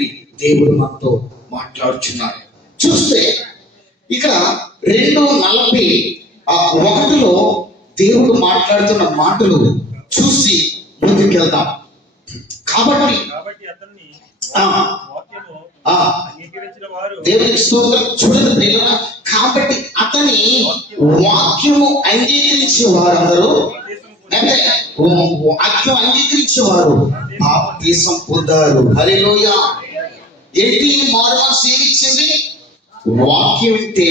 రాత్రి దేవుడు మనతో మాట్లాడుచున్నాడు. చూస్తే ఇక్కడ 2:41 దేవుడు మాట్లాడుతున్న మాటలు చూసి ముందుకెళ్దాం. కాబట్టి దేవునికి స్తోత్రం. చూడండి ప్రియులారా, కాబట్టి అతని వాక్యము అంగీకరించే వారందరూ, అంటే వాక్యం అంగీకరించే వారు బాప్తిసం పొందారు. హల్లెలూయా. ఏంటి మారు మనసు ఏమిచ్చింది? వాక్యం అంటే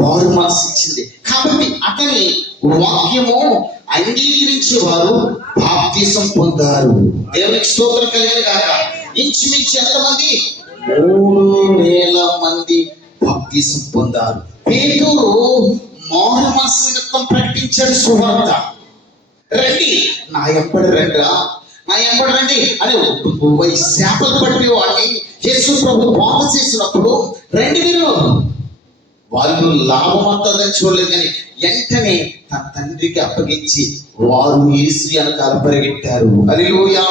మారు మనసు ఇచ్చింది. కాబట్టి అతని వాక్యము అంగీకరించే వారు బాప్తిసం పొందారు. దేవునికి స్తోత్రం కలిగిన గాక. ఇంచుమించు ఎంతమంది? 3,000 మంది బాప్తిసం పొందారు. పేతురు మారు మనసు నిమిత్తం ప్రకటించాడు సువార్త. రండి నా ఎంబడి రండిరా, నా ఎంబడి రండి అని శాపలు పట్టి వాడిని యేసు ప్రభు బోధ చేసినప్పుడు రండి మీరు, వాళ్ళు లాభం అంతదని చూడలేదు కానీ వెంటనే తన తండ్రికి అప్పగించి వారు యేసు వెనకాల పరిగెట్టారు. హల్లెలూయా.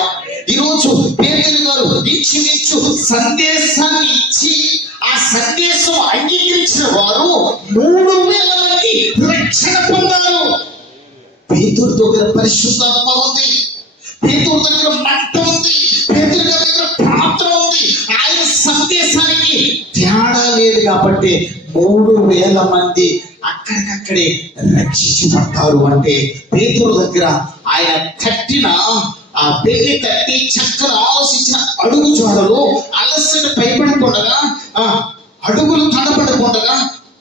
ఈరోజు పేతురు గారు ఇంచుమించు సందేశాన్ని ఇచ్చి ఆ సందేశం అంగీకరించిన వారు 3,000 మంది రక్షణ పొందారు. పేతురు దగ్గర పరిశుద్ధాత్మ ఉంది, పేతురు దగ్గర మంట ఉంది, పేతురు దగ్గర ప్రార్థన ఉంది. ఆయన సందేశానికి తేడా లేదు కాబట్టి 3,000 మంది అక్కడికక్కడే రక్షించబడతారు. అంటే పేతురు దగ్గర ఆయన కట్టిన ఆ పెళ్లి తట్టి చక్కగా ఆలోచించిన అడుగు జాడలు అలసట భయపడకుండా, అడుగులు తడపడకుండా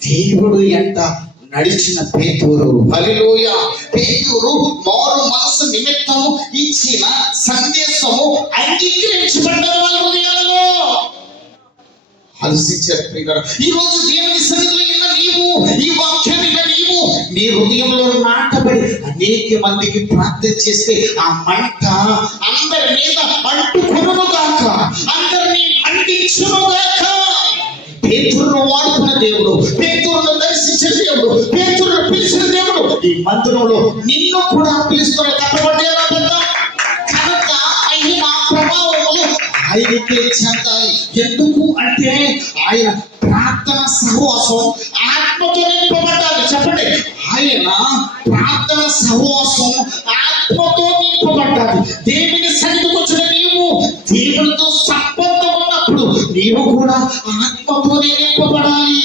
దేవుడు ఎంట నడిచిన పేతురు. హల్లెలూయా. పేతురు మారు మనసు నిమిత్తము ఇచ్చిన సందేశము అంగీకరించబడ్డది వాళ్ళ హృదయాలలో. ఆలోచించారు. ఈ రోజు దేవుని సన్నిధిలో ఉన్న నీవు, ఈ వాక్యాన్ని విన్న నీవు నీ హృదయంలో నాటబడి అనేక మందికి ప్రార్థన చేస్తే ఆ మంట అందరి మీద అంటుకొనును గాక, అందరినీ మండించును గాక. పేతురును వాడుకున్న దేవుడు, పేతురును దర్శించిన దేవుడు, పేతురును పిలిచిన దేవుడు ఈ మందిరంలో నిన్ను కూడా పిలుస్తున్న కట్టబడ్డారా పెద్ద కనుక అయిన ప్రభావములు ఆయనకే చెందాలి. ఎందుకు అంటే ఆయన ప్రార్థన సహవాసం ఆత్మతో నింపబడ్డాలి. చెప్పండి, ఆయన ప్రార్థన సహవాసం ఆత్మతో నింపబడ్డాలి. దేవుని సన్నిధికి వచ్చిన నీవు దేవునితో సంబంధం ఉన్నప్పుడు నీవు కూడా ఆత్మతోనే నింపబడాలి.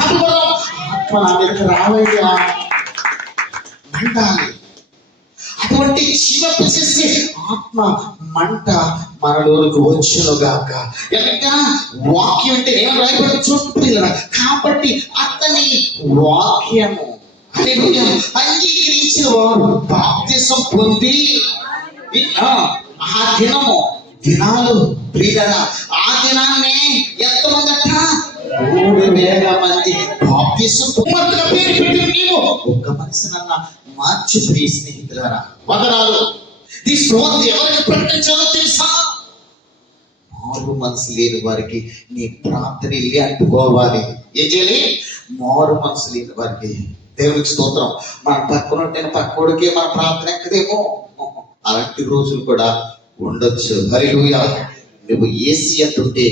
తప్పదు ఆత్మ నా మీదకి రావయ్యా మండాలి. అటువంటి జీవింపజేసే ఆత్మ మంట మనలోకి వచ్చునుగాక. ఎంత వాక్యం అంటే ఏమో రాయబడి చూపుతున్నా. కాబట్టి అతని వాక్యము అంగీకరించిన వారు బాప్తిసం పొంది ఆ దినాలు ప్రియులారా, ఆ దినాన్ని ఎంతమంది అట 3,000 మంది బాప్తిసం పేరు పెట్టిన నీవు ఒక్క మనిషినన్నా మార్చి ప్రియ స్నేహితులారా. వందనాలు. ఈ సువార్త ఎవరికి ప్రకటించాలో తెలుసా? మారు మనసు లేని వారికి నీ ప్రార్థన వెళ్ళి అంటుకోవాలి. ఏం చేయాలి? మారు మనసు లేని వారికి. దేవునికి స్తోత్రం. మన పక్కన పక్కోడికి మన ప్రార్థన ఎక్కదేమో, అలాంటి రోజులు కూడా ఉండొచ్చు. హల్లెలూయా. నువ్వు ఏసీ అంటుంటే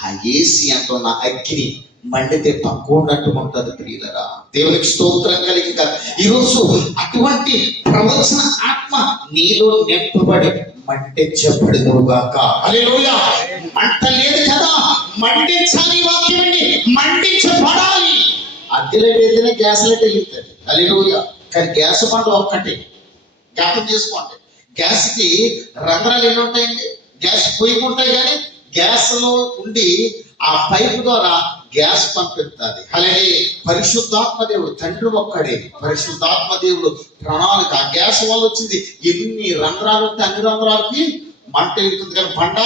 ఆ ఏసీ అంటున్న అగ్ని మండితే పక్కోడు అంటుకుంటుంది ప్రియులరా. దేవునికి స్తోత్రం కలిగి ఈరోజు అటువంటి ప్రవచన ఆత్మ నీలో నింపబడి మండించబడుగాక. హల్లెలూయా. మంట లేదు కదా, మండించాలి. వాక్యం మండించబడాలి. అద్దెలైతే ఏదైనా గ్యాస్ లైట్ వెళ్తుంది. హల్లెలూయా. కానీ గ్యాస్ పంట ఒక్కటే జ్ఞాపకం చేసుకోండి. గ్యాస్ కి రంధ్రాలు ఎన్ని ఉంటాయండి? గ్యాస్ పొయ్యి ఉంటాయి కానీ గ్యాస్ లో ఉండి ఆ పైపు ద్వారా గ్యాస్ పంపిస్తుంది. అలాగే పరిశుద్ధాత్మ దేవుడు తండ్రి ఒక్కడే. పరిశుద్ధాత్మ దేవుడు ప్రణాళిక ఆ గ్యాస్ వల్ల వచ్చింది. ఎన్ని రంధ్రాలు ఉంటే అన్ని రంధ్రాలకి మంట వెళ్తుంది. కానీ పంట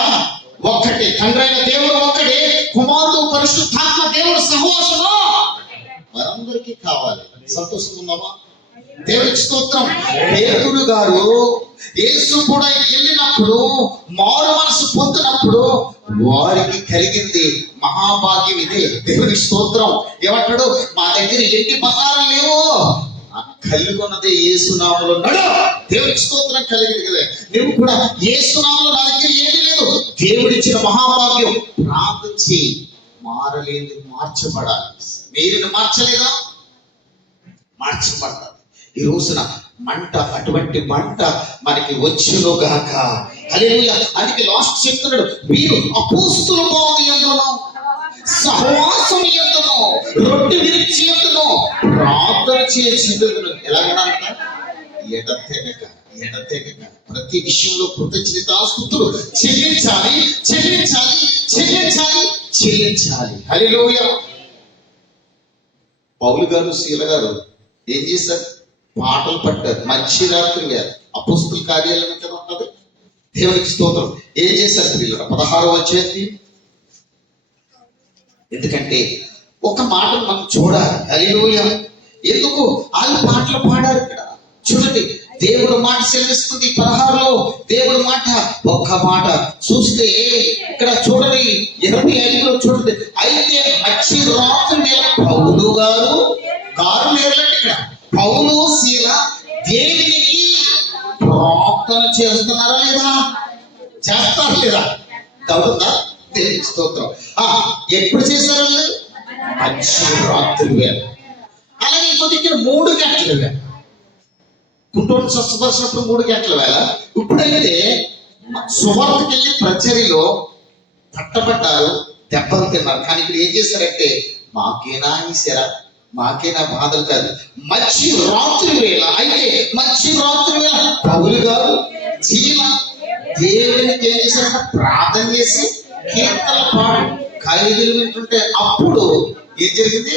ఒక్కటే. తండ్రి అయిన దేవుడు ఒక్కడే, కుమారుడు పరిశుద్ధాత్మ దేవుడు సహవాసము మనందరికీ కావాలి. సంతోషంగా ఉన్నామా? దేవునికి స్తోత్రం. పేతురు గారు యేసు కూడా వెళ్ళినప్పుడు మారు మనసు పొందినప్పుడు వారికి కలిగింది మహాభాగ్యం ఇదే. దేవునికి స్తోత్రం. ఏమంటాడు? మా దగ్గర ఎన్ని బంగారం లేవు, కలిగి ఉన్నదే యేసునామములో నడు. దేవునికి స్తోత్రం కలిగింది కదా. నువ్వు కూడా యేసునామములో నా దగ్గర ఏమీ లేదు, దేవుడిచ్చిన మహాభాగ్యం. ప్రార్థన చేయి, మారలేదు మార్చబడాలి. మీరు మార్చలేదా? మార్చబడాలి. ఈ రోజున మంట, అటువంటి మంట మనకి వచ్చును గాక. హల్లెలూయా. అందుకే లాస్ట్ చెప్తున్నాడు, మీరు అపోస్తుల బోధ యందును, సహవాసం యందును, రొట్టె విరిచి యందును ప్రార్థన చేయుచుండుదును. ఎలాగనంట? ఎడతెగక ప్రతి విషయంలో కృతజ్ఞతాస్తుతులు చెల్లించాలి, చెల్లించాలి, చెల్లించాలి, చెల్లించాలి. హల్లెలూయా. పౌలు గారు, శీల గారు ఏం చేశారు? పాటలు పట్టారు, మధ్యరాత్రి వేరు. అపోస్తుల కార్యాలయం కదా ఉంటది. దేవునికి స్తోత్రం. ఏం చేశారు పిల్లలు? 16వ అధ్యాయం. ఎందుకంటే ఒక మాట మనం చూడాలి. హల్లెలూయా. ఎందుకు వాళ్ళు పాటలు పాడారు? ఇక్కడ చూడండి, దేవుడు మాట సెలవిస్తుంది 16లో. దేవుడు మాట, ఒక్క మాట చూస్తే ఇక్కడ చూడండి 25లో చూడండి. అయితే మధ్య రాత్రి వేళ పౌలు గారు లేరండి ఇక్కడ. పౌలు, శీల దేవునికి ప్రార్థన చేస్తున్నారా లేదా? చేస్తారు లేదా? అవుతుందా? దేవునికి స్తోత్రం. ఎప్పుడు చేశారు వాళ్ళు? మధ్యరాత్రి వేళ. అలాగే ఇంకొక ఇక్కడ 3 గంటల వేళ. కుంటోని స్వస్థపరిచినప్పుడు 3 గంటల వేళ. ఇప్పుడైతే సువార్తకి వెళ్ళి ప్రచర్యలో తట్టబడ్డారు, దెబ్బలు తిన్నారు. కానీ ఇక్కడ ఏం చేశారంటే, మాకేనా ఈ శర, మాకేనా బాధలు కాదు, మధ్యరాత్రి వేళ. అయితే మధ్యరాత్రి వేళ పౌలు గారు, శీల దేవునికి ఏం చేశారంటే ప్రార్థన చేసి కీర్తనలు పాడి ఖైదీలు వింటుంటే అప్పుడు ఏం జరిగింది?